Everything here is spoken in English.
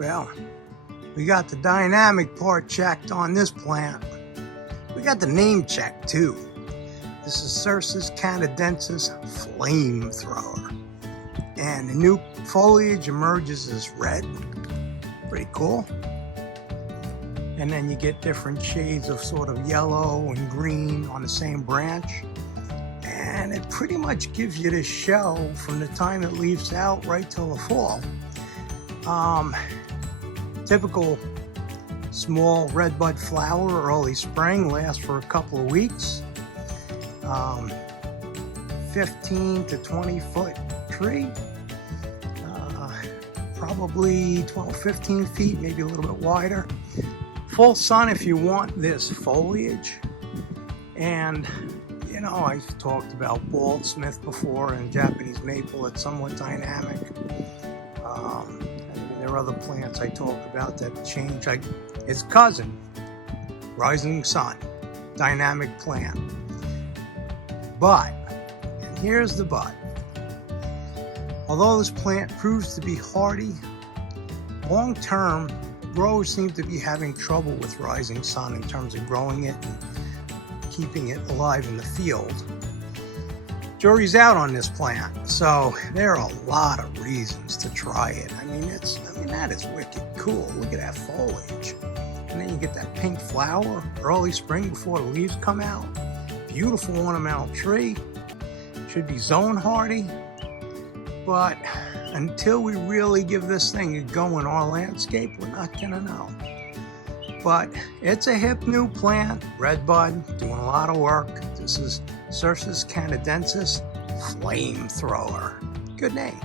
Well, we got the dynamic part checked on this plant. We got the name checked too. This is Cercis canadensis flamethrower. And the new foliage emerges as red. Pretty cool. And then you get different shades of sort of yellow and green on the same branch. And it pretty much gives you this show from the time it leaves out right till the fall. Typical small red bud flower early spring lasts for a couple of weeks. 15 to 20 foot tree, probably 12, 15 feet, maybe a little bit wider. Full sun if you want this foliage. And you know, I've talked about bald smith before and Japanese maple. It's somewhat dynamic. There are other plants I talked about that change. Its cousin, rising sun, dynamic plant. But, and here's the but, although this plant proves to be hardy, long term, growers seem to be having trouble with rising sun in terms of growing it and keeping it alive in the field. Jury's out on this plant, so there are a lot of reasons to try it. I mean, that is wicked cool. Look at that foliage. And then you get that pink flower early spring before the leaves come out. Beautiful ornamental tree. Should be zone hardy. But until we really give this thing a go in our landscape, we're not gonna know. But it's a hip new plant, red bud, doing a lot of work. This is Cercis canadensis flamethrower. Good name.